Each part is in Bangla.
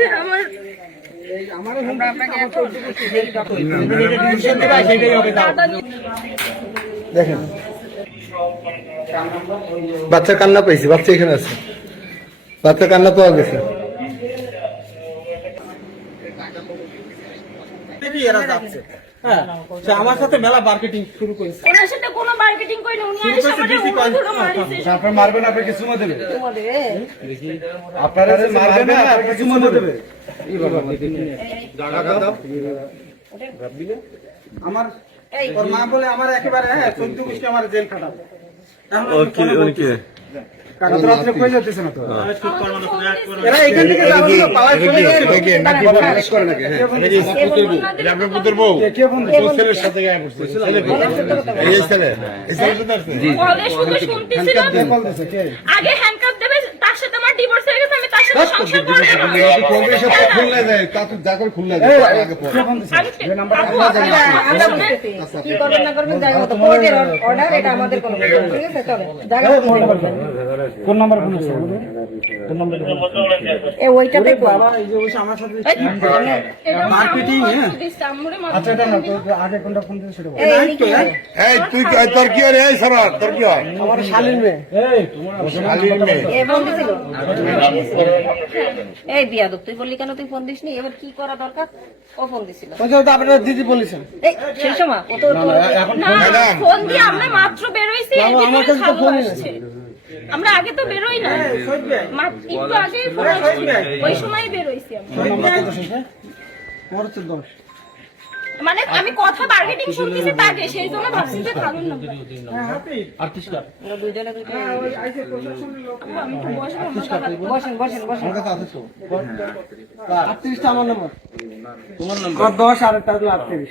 হয়েছে আমার দেখেন। বাচ্চা কান্না পাইছি বাচ্চা এখানে আছে। বাচ্চা কান্না পাওয়া গেছে। এরা যাচ্ছে। হ্যাঁ আমার সাথে মেলা মার্কেটিং শুরু করেছে। ওনার সাথে কোনো মার্কেটিং করিনি উনি আরে সামনে DC মারিছে। আপনার মারবেন আপনি কিছু দেবে। আপনারা মারবেন না আপনি কিছু দেবে। আমার ওর মা বলে আমার একেবারে হ্যাঁ চোদ্দ গোষ্ঠী আমার জেল খাটাবে। আগে হ্যান্ডকাপ দেবে তার সাথে আমার ডিভোর্স হয়ে গেছে আমি তার সাথে সংসার করব। সব খুলনা যায়? তা তো যা করে খুলনা যায় আগে পড়ে। আমি আপু, আপনার- কি করবেন না করবেন জায়গা মতো কোর্টের অর্ডার এটা আমাদের কোনো ঠিক আছে? চলো জায়গা মনে কোন নাম্বার ফোন আছে? কোন নাম্বার এ ওইটা দেখো বাবা এই যে বসে আমার সাথে এটা Marketing, আমার হ্যাঁ। আচ্ছা এটা না তো আগে কোনটা ফোন দিয়েছিল সেটা এই নিকি এই তুই তোর কি হয় এই সরার তোর কি হয়? আমার শালীন মেয়ে। এই তোমার শালীর মেয়ে। এ দিছিল এই বিয়াদব তুই বললি কেন তুই ফোন দিসনি? এবার কি করা দরকার? ও ফোন দিছিল। ওই যে তো আপনারা দিদি বলেছেন। এই সেই সময়? ও তো না, ফোন দিয়ে আমরা মাত্র বেরোইছি আমার কাছে তো ফোনই আমরা আগে তো বেরোই না। সৈয়দ একটু আগেই ফোন ওই সময় বেরোইছি আমরা। মানে আমি কথা বার্গেটিং শুনতেছি তাকে সেই জন্য ভাবছি যে ভালো না আর আচ্ছা, আমার নম্বর তোমার নম্বর 10 আর একটা 38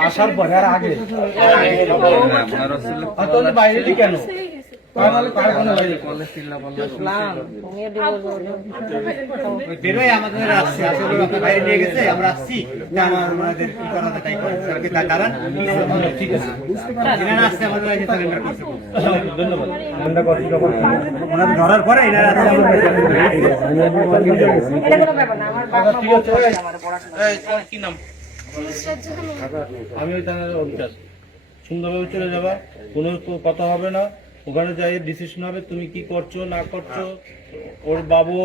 আসার পরে আর আগে। আর তাহলে বাইরে কেন? ধরার পরে আমি ওই থানার সুন্দরভাবে চলে যাবা কোনো কথা হবে না ওখানে যাই ডিসিশন হবে তুমি কি করছ না করছ ওর বাবু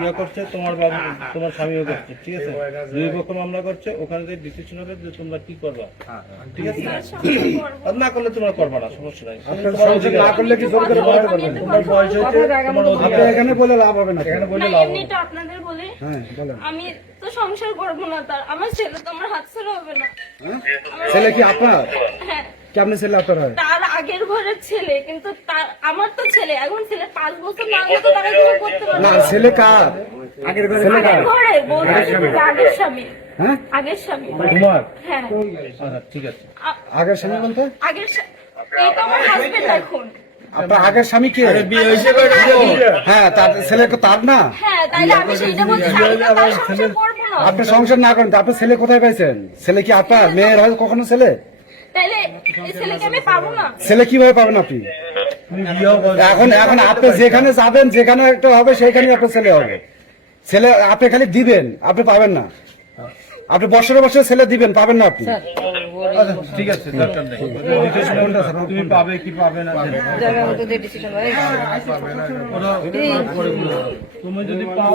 ইয়ে করছে তোমার বাবু তোমার স্বামীও করছে ঠিক আছে? দুই পক্ষ মামলা করছে ওখানে যাই ডিসিশন হবে যে তোমরা কি করবা। ঠিক আছে? আর না করলে তোমরা করবা না সমস্যা নাই। না করলে কি জোর করে বলাতে পারবেন তোমার বয়স হয়েছে? তোমার অধিকার এখানে বলে লাভ হবে না। এখানে বলে লাভ হবে আপনাদের বলে। হ্যাঁ বলেন। আমি তো সংসার করব না তার আমার ছেলে তো আমার হাত ছাড়া হবে না। ছেলে কি আপনার? হ্যাঁ। কি আপনি ছেলে আপনার হয়? তার আগের ঘরের ছেলে কিন্তু তার আমার তো ছেলে এখন ছেলে পাঁচ বছর না হলে তো তারা কিছু করতে পারবে না না। ছেলে কার? আগের ঘরে ছেলে কার? ঘরে আগের স্বামী। হ্যাঁ? আগের স্বামী। তোমার হ্যাঁ। আচ্ছা ঠিক আছে। আগের স্বামী বলতে? আগের এই তো আমার হাজবেন্ড এখন। আপনার আগের স্বামী কে? হ্যাঁ তার ছেলে তার না? হ্যাঁ তাইলে আমি সেইটা বলছি না। আপনি সংসার না করেন আপনার ছেলে কোথায় পাইছেন? ছেলে কি আপনার মেয়ের হয় কখনো ছেলে? তাইলে ছেলেকে আমি পাবো না। ছেলে কীভাবে পাবেন আপনি? এখন এখন আপনি যেখানে যাবেন যেখানে একটা হবে সেখানে আপনার ছেলে হবে। ছেলে আপনি খালি দিবেন আপনি পাবেন না। আপনি বছরে বছরে ছেলে দিবেন পাবেন না আপনি। ঠিক আছে দরকার নেই। তুমি পাবে কি পাবে না জায়গা মতো দিয়ে ডিসিশন তুমি যদি পাও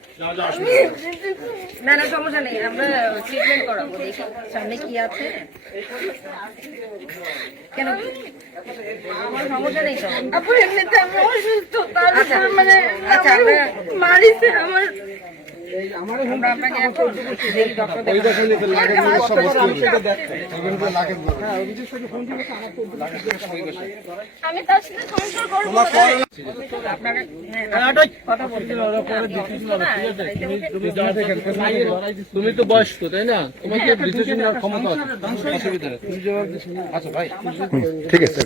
না না সমস্যা নেই। আমরা ট্রিটমেন্ট করাবো। দেখি সামনে কি আছে? কেন আমার সমস্যা নেই তো। আপু এমনিতে আমি অসুস্থ তার আচ্ছা, মানে আচ্ছা, আমরা- মারিছে আমার আমি তার সাথে সংসার করব আপনারা তুমি তো বয়স্ক তাই না? তোমাকে ডিসিশন নেওয়ার ক্ষমতা আছে। অসুবিধা নেই। তুমি যেভাবে ঠিক আছে।